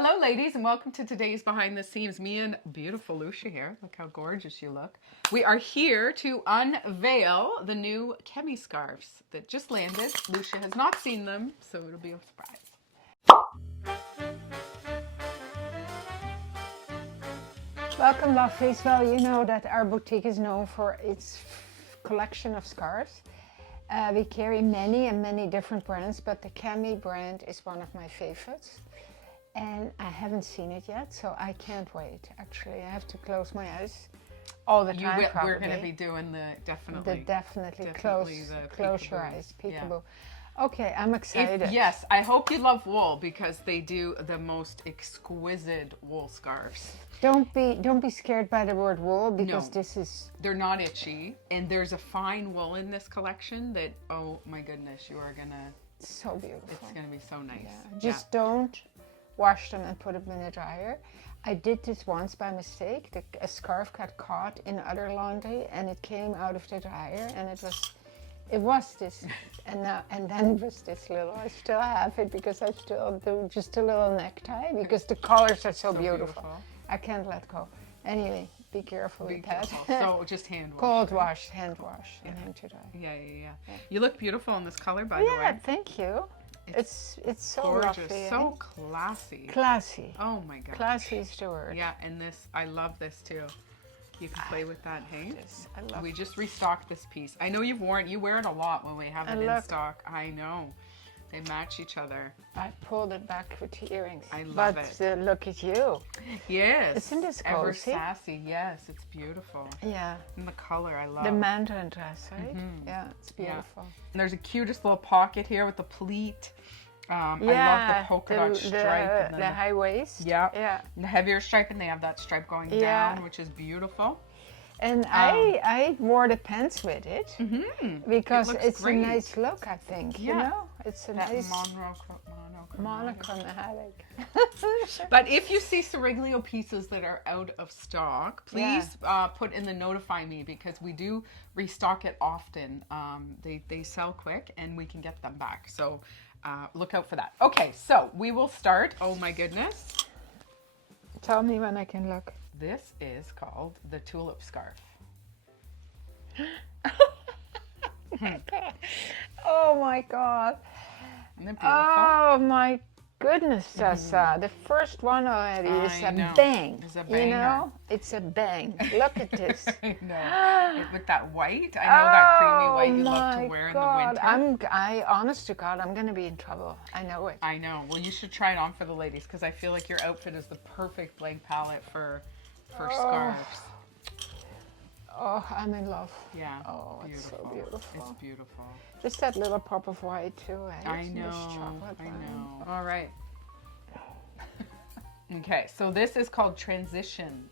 Hello ladies and welcome to today's Behind the Seams. Me and beautiful Lousje here. Look how gorgeous you look. We are here to unveil the new Kemi Scarves that just landed. Lousje has not seen them, so it'll be a surprise. Welcome lovelies. Well, you know that our boutique is known for its collection of scarves. We carry many different brands, but the Kemi brand is one of my favorites. And I haven't seen it yet, so I can't wait. Actually, I have to close my eyes all the time. We're going to be doing the definitely close your eyes, peekaboo. Yeah. Okay, I'm excited. Yes, I hope you love wool because they do the most exquisite wool scarves. Don't be scared by the word wool because they're not itchy, and there's a fine wool in this collection that, oh my goodness, you are gonna. So beautiful. It's gonna be so nice. Yeah. Just don't wash them and put them in the dryer. I did this once by mistake. A scarf got caught in other laundry and it came out of the dryer, and it was this, and then it was this little. I still have it because I still do just a little necktie because the colors are so beautiful. I can't let go. Anyway, be careful with that. So just hand wash. Cold wash, hand wash, and hang to dry. Yeah. You look beautiful in this color, by the way. Yeah, thank you. It's so gorgeous, lovely, so classy. Classy. Oh my god. Classy is the word. Yeah, and this, I love this too. You can play with that, hey? I love We just restocked this piece. I know you wear it a lot when we have it in stock. I know. They match each other. I pulled it back with the earrings. I love it. But look at you. Yes. Isn't this cozy? Ever sassy. Yes, it's beautiful. Yeah. And the color, I love. The mandarin dress, right? Mm-hmm. Yeah, it's beautiful. Yeah. And there's a cutest little pocket here with the pleat. I love the polka dot stripe. The high waist. Yeah. And the heavier stripe, and they have that stripe going down, which is beautiful. And I wore the pants with it because it's great. A nice look, I think. You know, it's a nice monochromatic. But if you see Siriglio pieces that are out of stock, please put in the notify me because we do restock it often. They sell quick and we can get them back. So look out for that. Okay, so we will start. Oh my goodness. Tell me when I can look. This is called the tulip scarf. Oh my god. Isn't it beautiful? Oh my goodness, Tessa. The first one already is a bang. It's a banger. You know? It's a bang. Look at this. I know. With that white. I know that creamy white you love to wear in the winter. I honest to God, I'm going to be in trouble. I know it. I know. Well, you should try it on for the ladies because I feel like your outfit is the perfect blank palette for scarves. Oh, I'm in love. Yeah. Oh, beautiful. It's so beautiful. It's beautiful. Just that little pop of white too. I know. I know. All right. Okay, so this is called Transitions.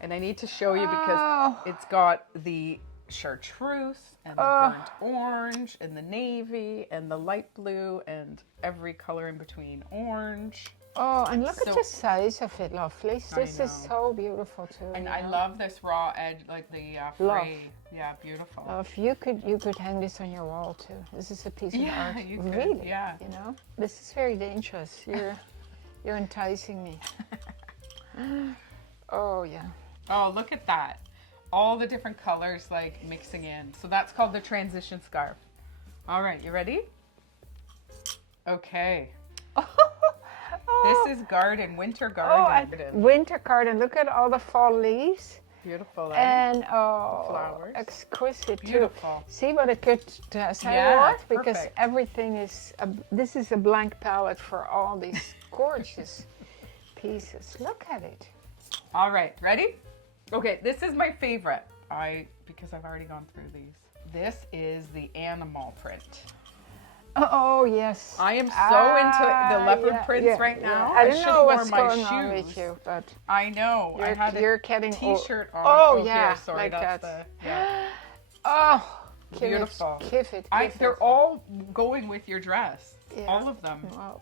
And I need to show you because it's got the chartreuse and the burnt orange and the navy and the light blue and every color in between orange. Oh, and look at the size of it, lovely. This is so beautiful too. And I love this raw edge, like the fray. Yeah, beautiful. Love, you could hang this on your wall too. This is a piece of art. You could, really. Yeah. You know, this is very dangerous. You're enticing me. Oh yeah. Oh, look at that. All the different colors like mixing in. So that's called the transition scarf. All right, you ready? Okay. This is garden, winter garden. Winter garden. Look at all the fall leaves. Beautiful, and flowers. Exquisite Beautiful. too. See what a good dress I wore? Because everything is. This is a blank palette for all these gorgeous pieces. Look at it. All right, ready? Okay, this is my favorite. Because I've already gone through these. This is the animal print. Oh yes. I am so into the leopard prints right now. I don't know what's going on with you, but I know. You're getting t-shirt on. Oh yeah, here, sorry, like that's that. Oh, beautiful. They're all going with your dress. Yeah. All of them. Wow.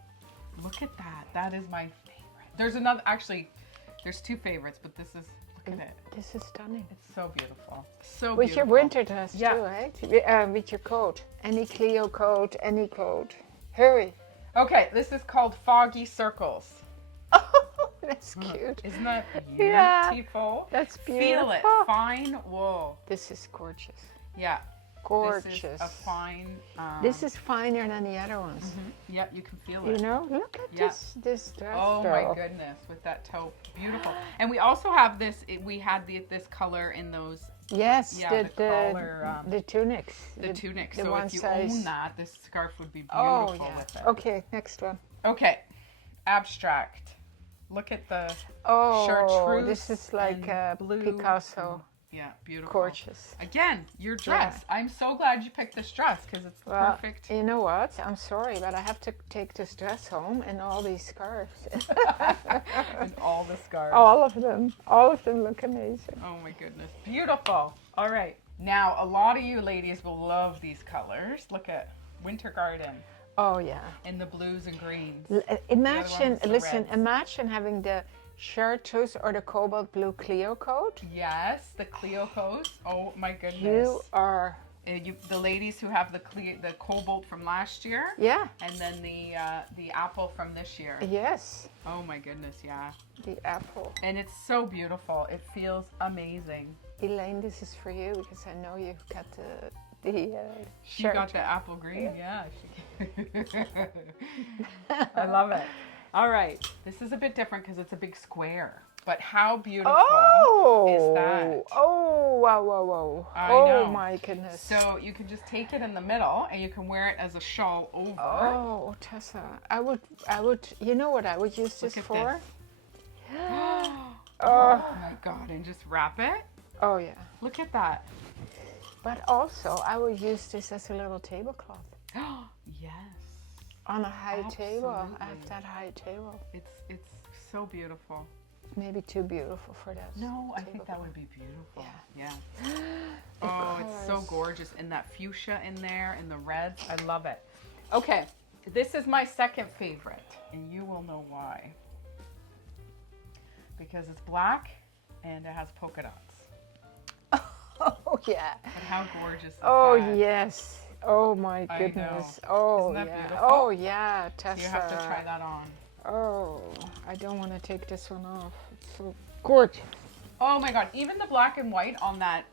Look at that. That is my favorite. There's another. Actually, there's two favorites, but this is. Look at it. This is stunning. It's so beautiful. So with your winter dress too, right? With your coat. Any Clio coat, any coat. Hurry. Okay, this is called Foggy Circles. That's cute. Isn't that Yeah, beautiful? that's Feel beautiful. it. Fine wool. This is gorgeous. Yeah. Gorgeous. This is a fine. This is finer than the other ones. Yep, you can feel You it. know, look at this dress. Oh my goodness, with that taupe, beautiful. And we also have this. We had this color in those. Yes, Yeah, the collar, the tunics. The tunic. the So one if you size. own that, this scarf would be Oh beautiful yeah. with it. Okay, next one. Okay, abstract. Look at the Oh, chartreuse this is like and blue. Picasso. Yeah, beautiful. Gorgeous. Again, your dress. I'm so glad you picked this dress because it's perfect. You know what? I'm sorry, but I have to take this dress home and all these scarves. And all the scarves. All of them. All of them look amazing. Oh my goodness. Beautiful. All right. Now, a lot of you ladies will love these colors. Look at Winter Garden Oh yeah. in the blues and greens. Imagine, the listen, reds. imagine having the chartreuse or the cobalt blue Clio coat. Yes, the Clio coats. Oh my goodness. You are, The ladies who have the cobalt from last year. yeah, And then the apple from this year. yes, Oh my goodness, yeah. the apple. And it's so beautiful. It feels amazing. Elaine, this is for you because I know you've got the She shirt. got the apple green, yeah. I love it. All right, this is a bit different because it's a big square. But how beautiful is that? Oh, wow, wow, wow. I Oh know. my goodness. So you can just take it in the middle and you can wear it as a shawl over. Oh, Tessa, I would, you know what I would use this Look at for? Oh my God, and just wrap it. Oh yeah. Look at that. But also, I would use this as a little tablecloth. Yes. On a high table. I have Absolutely. that high table. It's so beautiful. Maybe too beautiful for that. No, I think that would be beautiful. Yeah. Yeah. Oh, it's so gorgeous. And that fuchsia in there and the reds. I love it. Okay, this is my second favorite. And you will know why. Because it's black and it has polka dots. Oh yeah. And how gorgeous is Oh that? yes. Oh my I goodness. know. Oh Isn't that yeah. beautiful? Oh yeah, Tessa. You have to try that on. Oh, I don't want to take this one off. It's so gorgeous. Oh my God, even the black and white on that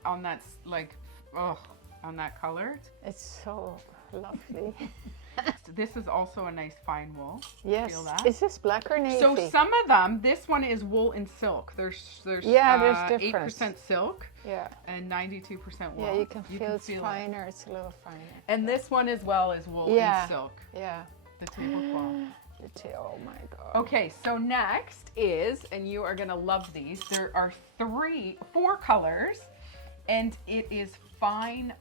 like, oh, on that color. It's so lovely. This is also a nice fine wool. Yes. Feel that? Is this black or navy? So some of them, this one is wool and silk. There's Yeah, there's difference. 8% silk Yeah. and 92% wool. Yeah, you can feel it's it. finer. It's a little finer. And this one as well is wool Yeah. and silk. Yeah. The tablecloth. Oh my God. Okay, so next is, and you are gonna love these. There are 4 colors, and it is fine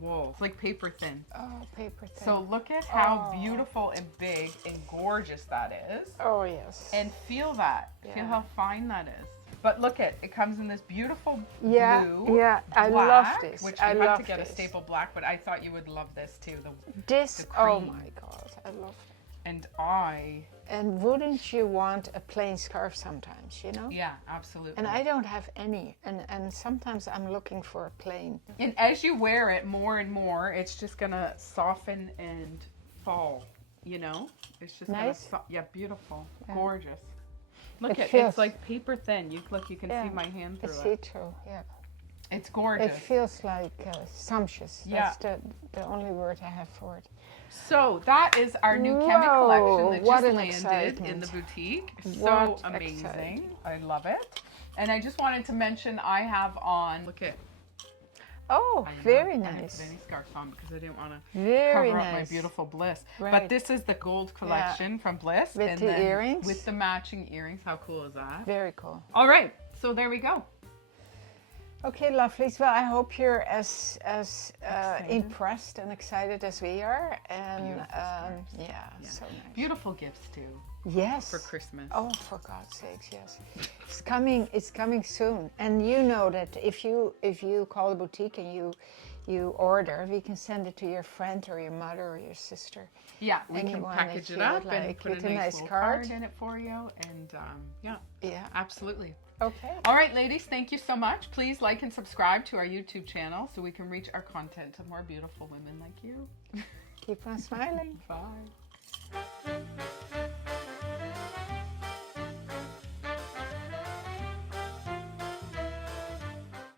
wool. It's like paper thin. Oh, paper thin. So look at how Oh. beautiful and big and gorgeous that is. Oh yes. And feel that. Feel Yeah. how fine that is. But look it comes in this beautiful Yeah, blue. yeah, I black, love this. Which I you have love to get this. a staple black, but I thought you would love this too. This, the oh cream. my God, I love it. And And wouldn't you want a plain scarf sometimes, you know? yeah, absolutely. And I don't have any, and sometimes I'm looking for a plain. And as you wear it more and more, it's just gonna soften and fall. You know, it's just Nice. gonna yeah, beautiful, Yeah. gorgeous. Look It at feels- it's like paper thin. You look, you can Yeah, see my hand It's through it. see-through, yeah. It's It gorgeous. feels like sumptuous. Yeah. That's the only word I have for it. So that is our new Kemi Whoa, collection that what just an landed in the excitement. boutique. So What amazing. exciting. I love it. And I just wanted to mention I have on, look at, Oh, I very didn't have nice. any scarves on because I didn't want to Very cover up my nice. beautiful Bliss. Right. But this is the gold collection from Bliss. With and the then earrings? With the matching earrings. How cool is that? Very cool. All right. So there we go. Okay, lovelies. Well, I hope you're as Excited. impressed and excited as we are. And Beautiful scarves. yeah, so nice. Beautiful gifts too Yes. for Christmas. Oh, for God's sakes, yes. It's coming. It's coming soon. And you know that if you call the boutique and you order, we can send it to your friend or your mother or your sister. Yeah, we can Anyone package that it you up would and like. put With a a nice nice little card. card in it for you. And yeah, Yeah. absolutely. Okay. All right, ladies, thank you so much. Please like and subscribe to our YouTube channel so we can reach our content to more beautiful women like you. Keep on smiling. Bye.